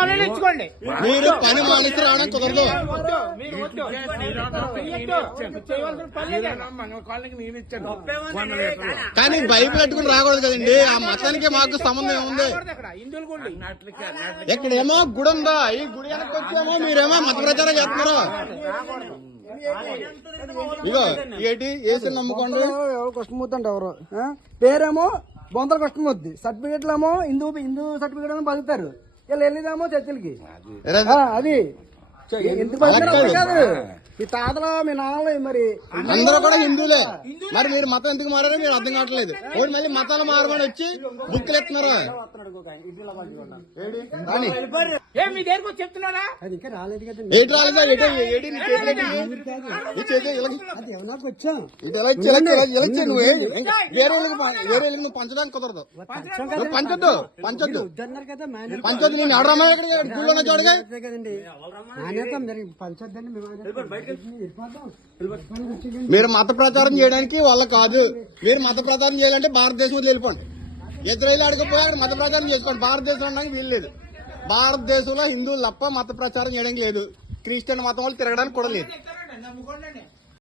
Online ఇచ్చుకోండి. మీరు పని మానేసి రావడం కుదరదు. కానీ బైబిల్ పెట్టుకుని రాకూడదు కదండి. ఆ మతానికి మాకు సంబంధం ఏముంది? ఇక్కడేమో గుడి ఉందా, ఈ గుడి వెనక్కి వచ్చేమో మీరేమో మత ప్రచారం చేస్తున్నారు. ఇగో ఏంటి ఏసీ నమ్ముకోండి. ఎవరు కష్టమవుతుంది అంటే ఎవరు పేరేమో బొంతల కష్టమవుద్ది, సర్టిఫికెట్లు ఏమో హిందూ సర్టిఫికెట్ ఏమో బతుకుతారు. వీళ్ళు వెళ్ళేదేమో చర్చలకి. అది ఎందుకు కాదు, మీ తాతలు మీ నాన్నలు మరి అందరూ కూడా హిందువులే. మరి మీరు మతం ఎందుకు మారారో మీరు అర్థం కావట్లేదు. ఓడి మళ్ళీ మతాలు మారమని వచ్చి బుక్కులు ఎత్తున్నారు. మీ దగ్గరకు చెప్తున్నారా? అది ఇంకా రాలేదు కదా. ఏంటి రాలేదా? వేరే నువ్వు పంచడానికి కుదరదు. నువ్వు పంచొద్దు పంచొద్దు. నేను ఎవరమ్మా ఇక్కడ గుళ్ళో చూడగా కదండి పంచొద్దండి. మీరు మత ప్రచారం చేయడానికి వాళ్ళ కాదు. మీరు మత ప్రచారం చేయాలంటే భారతదేశంలో వెళ్ళిపోండి. ఇజ్రాయెల్ ఆడకపోయి అక్కడ మత ప్రచారం చేసుకోండి. భారతదేశంలో ఉండడానికి వీలు లేదు. భారతదేశంలో హిందువులు తప్ప మత ప్రచారం చేయడానికి లేదు. క్రిస్టియన్ మతం వాళ్ళు తిరగడానికి కూడా లేదు.